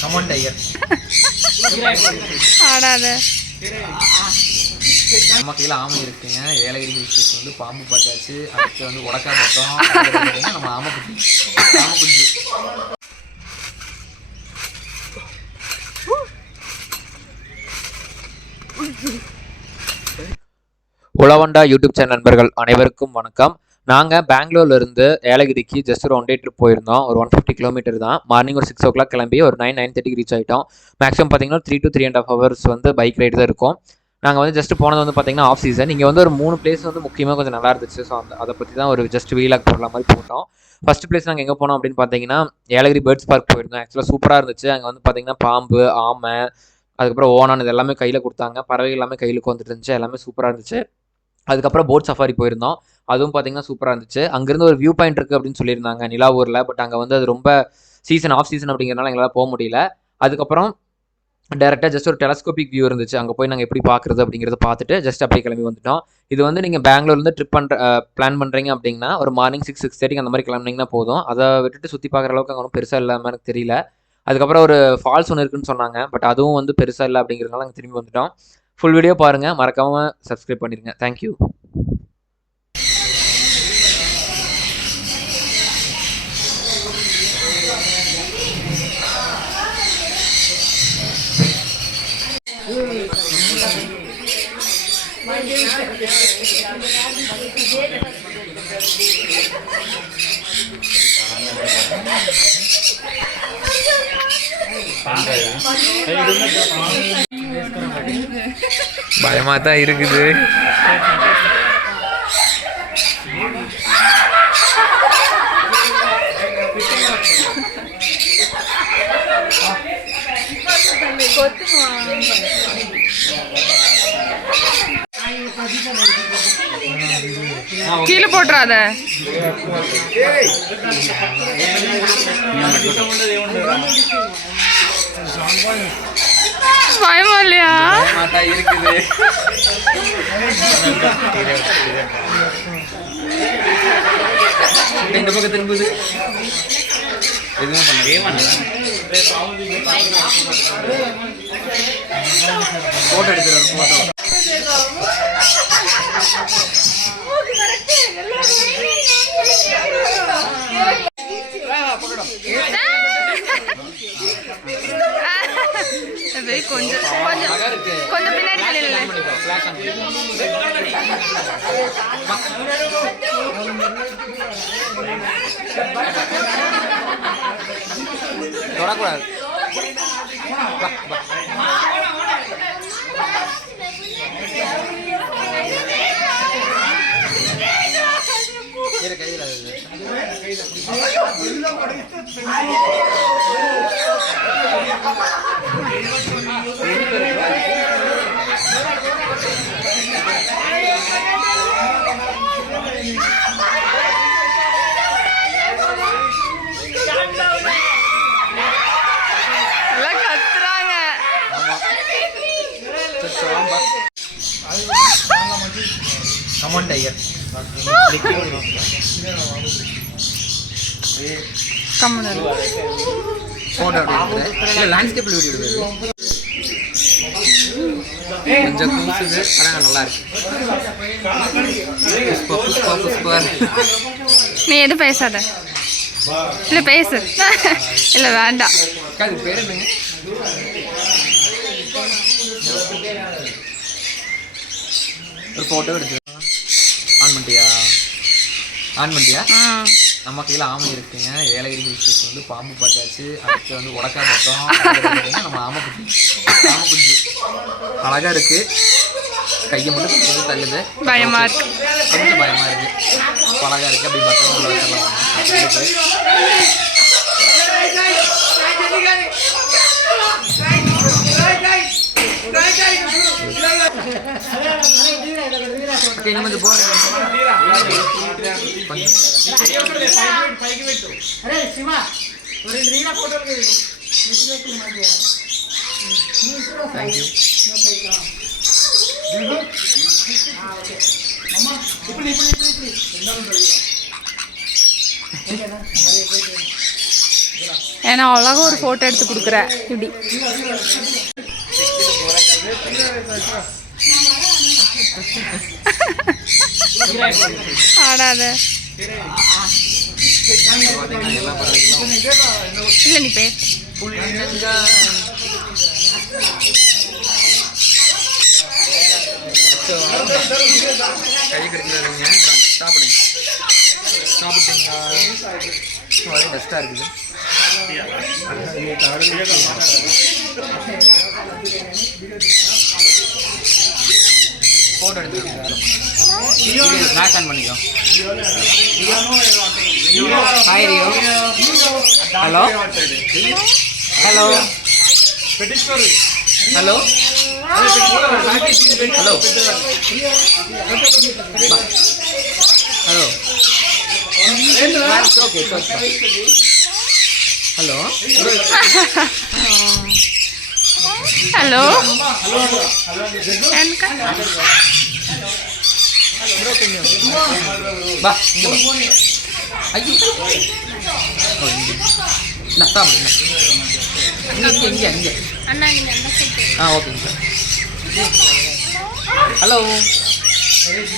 Come on tiger. ஆடாத. நம்ம கையில் ஆமை இருக்குங்க. ஏலகிரி ஹில் ஸ்டேஷன் வந்து பாம்பு பார்த்தாச்சு. அதுக்கு வந்து உடக்கா பார்த்தோம். நம்ம ஆமை குஞ்சு. உழவண்டா யூடியூப் சேனல் நண்பர்கள் அனைவருக்கும் வணக்கம். நாங்கள் பெங்களூர்லேருந்து ஏலகிரிக்கு ஜஸ்ட் ஒரு 1 day ட்ரிப் போயிருந்தோம். ஒரு 150 கிலோமீட்டர் தான். மார்னிங் ஒரு 6 o'clock கிளம்பி ஒரு 9:30 ரீச் ஆகிட்டோம். மேக்ஸிமம் பார்த்தீங்கன்னா 3 to 3.5 hours வந்து பைக் ரைடு தான் இருக்கும். நாங்கள் வந்து ஜஸ்ட் போனது வந்து பார்த்தீங்கன்னா ஆஃப் சீசன். இங்கே வந்து ஒரு 3 பிளேஸ் வந்து முக்கியமாக கொஞ்சம் நல்லா இருந்துச்சு. ஸோ அதை பற்றி தான் ஒரு ஜஸ்ட் வீலாக் போடுற மாதிரி போட்டோம். ஃபர்ஸ்ட் பிளேஸ் நாங்கள் எங்கே போனோம் அப்படின்னு பார்த்தீங்கன்னா ஏலகிரி பேர்ட்ஸ் பார்க் போயிருந்தோம். ஆக்சுவலாக சூப்பராக இருந்துச்சு. அங்கே வந்து பார்த்தீங்கன்னா பாம்பு, ஆமை, அதுக்கப்புறம் ஓனான் இது எல்லாமே கையில் கொடுத்தாங்க. பறவைகள் எல்லாமே கையிலுக்கு வந்துட்டு இருந்துச்சு. எல்லாமே சூப்பராக இருந்துச்சு. அதுக்கப்புறம் போட் சஃபாரி போயிருந்தோம். அதுவும் பார்த்தீங்கன்னா சூப்பராக இருந்துச்சு. அங்கேருந்து ஒரு வியூ பாயிண்ட் இருக்குது அப்படின்னு சொல்லியிருந்தாங்க நிலாவூரில். பட் அங்கே வந்து அது ரொம்ப ஆஃப் சீசன் அப்படிங்கிறனால எங்களால் போக முடியல. அதுக்கப்புறம் டேரெக்டாக ஜஸ்ட் ஒரு டெலஸ்கோபிக் வியூ இருந்துச்சு. அங்கே போய் நாங்கள் எப்படி பார்க்குறது அப்படிங்கிறத பார்த்துட்டு ஜஸ்ட் அப்படியே கிளம்பி வந்துட்டோம். இது வந்து நீங்கள் பெங்களூர்லேருந்து ட்ரிப் பிளான் பண்ணுறீங்க அப்படின்னா ஒரு மார்னிங் 6-6:30 அந்த மாதிரி கிளம்பினீங்கன்னா போதும். அதை விட்டுட்டு சுற்றி பார்க்குற அளவுக்கு அங்கே ஒன்றும் பெருசாக இல்லாமல் எனக்கு தெரியல. அதுக்கப்புறம் ஒரு ஃபால்ஸ் ஒன்று இருக்குன்னு சொன்னாங்க. பட் அதுவும் வந்து பெருசாக இல்லை அப்படிங்கிறதுனால நாங்கள் திரும்பி வந்துட்டோம். ஃபுல் வீடியோ பாருங்கள், மறக்காமல் சப்ஸ்கிரைப் பண்ணிடுங்க. தேங்க்யூ. பயமா தான் இருக்குது. கீழே போட்டுறாத. பயமா இல்லையா? இருக்குது. இந்த பக்கம் திரும்புது. எதுவும் போட்டோ எடுத்துறாரு. போட்டோ கொஞ்சம் பின்னாடி தொடக்கூடாது. கையில் கத்துறாங்க. Come on tiger. லேண்ட்ஸ்கேப்பில் வீடியோ எடுக்குது. கொஞ்சம் கூசுது. ஆனால் நல்லா இருக்கு. நீ எதுவும் பேசாத. இல்லை பேசு. இல்லை வேண்டாம். அது பேர் என்னங்க? ஒரு ஃபோட்டோ எடுத்து ஆன் பண்ணிட்டியா? நம்ம கையில் ஆமை இருக்குங்க. ஏலகிரி ஹில் ஸ்டேஷன் வந்து பாம்பு பார்த்தாச்சு. அதுக்கு வந்து உடக்கா பார்த்தோம். நம்ம ஆமை குஞ்சு அழகாக இருக்குது. கையை மட்டும் கொஞ்சம் தள்ளுது. பயமா இருக்கு. கொஞ்சம் பயமாக இருக்குது. அழகாக இருக்குது. அப்படி பத்திரமா வச்சிடலாம். கொஞ்சம் போகிறேன். தேங்க்யூ. ஏன்னா அழகாக ஒரு ஃபோட்டோ எடுத்து கொடுக்குற இப்படி ஆடாத இல்லை நீ பேர் கை கிடைக்கிறாருங்க சாப்பிடுங்க சாப்பிட்டீங்களா ஒரே பெஸ்ட்டாக இருக்குது ஃபோட்டோ எடுத்துக்கலாம் ஸ்நாக்ஸ் ஆன் பண்ணிக்கோ hi Rio hello hello hello hello hello okay hello hello பா ஐயோ நான் சாப்பிடுங்க இங்கே இங்கே அண்ணா நீங்கள் ஓகேங்க சார் ஹலோ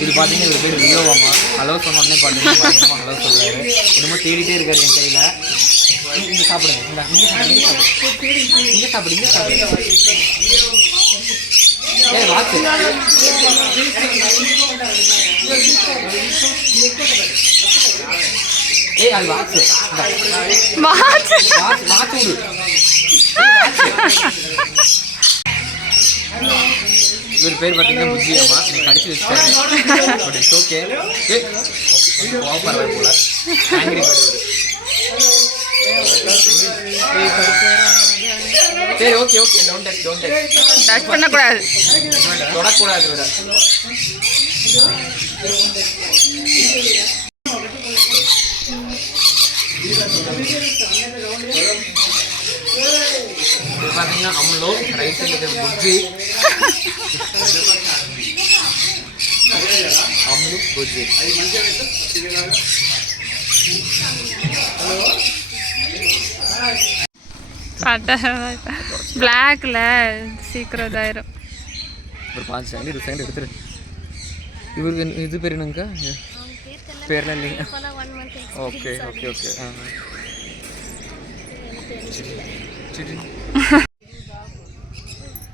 இது பார்த்தீங்கன்னா ஒரு பேர் ரியோவாமா ஹலோ சொன்னோடனே பார்த்தீங்கன்னா ஹலோ சொல்கிறாரு என்னமோ தேடிட்டே இருக்காரு என் கையில் இங்கே சாப்பிடுங்க இங்கே சாப்பிடு இங்கே சாப்பிடு வாட்சு அது வாட்சு வாட்சு விடு இவர் பேர் பார்த்தீங்கன்னா புஜ்ஜியம்மா நீ கடிச்சு வச்சுட்டாரு பட் இட்ஸ் ஓகே கோவப்படுறாரு போல ஆங்கிரி சரி ஓகே ஓகே டோன்ட் டச் பண்ணக்கூடாது தொடக்கூடாது விட பார்த்தீங்கன்னா அம்லோ ரைட் சைடில் இருக்கிற புஜ்ஜி அம்லு புஜ்ஜி பிளாக்ல சீக்கிரம் இதாயிரும் ஒரு 5 செகண்ட் 20 செகண்ட் எடுத்துரு இவருக்கு இது பேர் என்னங்க பேர்லாம் இல்லைங்க ஓகே ஓகே ஓகே சரி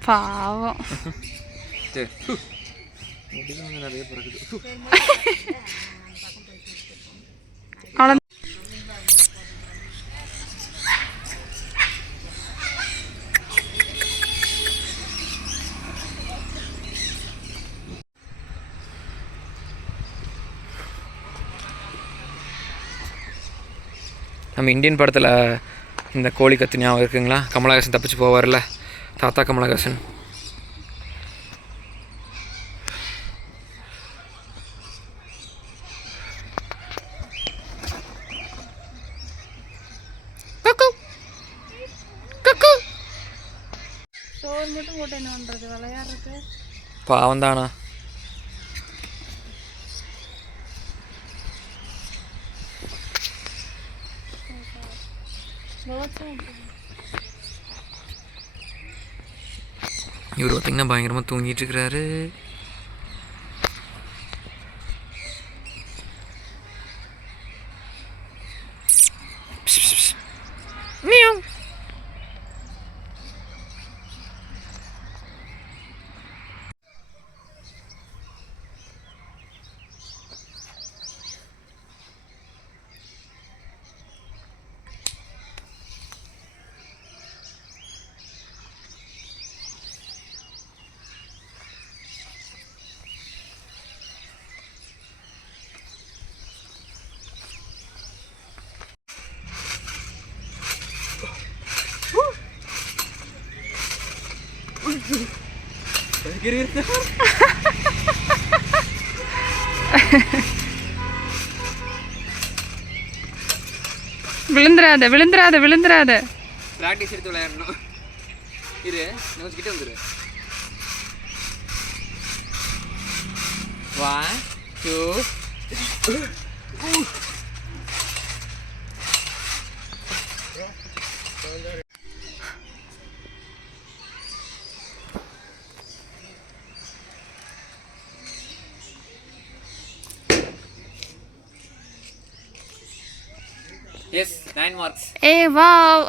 பாவம் சரி நிறைய பிறகுது நம்ம இந்தியன் படத்தில் இந்த கோழி கத்து ஞாபகம் இருக்குங்களா கமலஹாசன் தப்பிச்சு போவார்ல தாத்தா கமலஹாசன் பாவம் தானா இவர் பார்த்தீங்கன்னா பயங்கரமாக தூங்கிட்டு இருக்கிறாரு விழுந்துராத விழுந்துராத விழுந்துராத ப்ராக்டிஸ் எடுத்து விளையாடணும் இரு நோச்சிக்கிட்டே வந்துரு 1 2 எஸ் 9 மார்க்ஸ். ஏ வாவ்.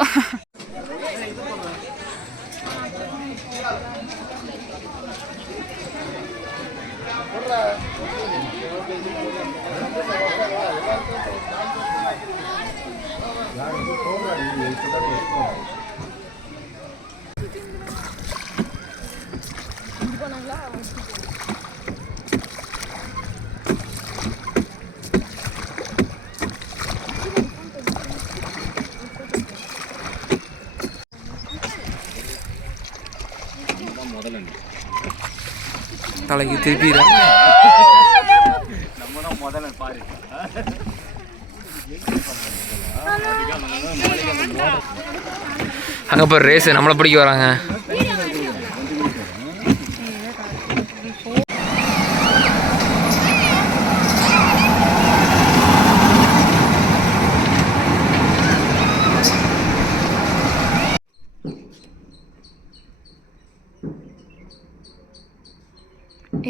தலைக்கு திருப்பி அங்கே போய் ரேஸு நம்மளை பிடிக்க வராங்க.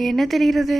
என்ன தெரிகிறது?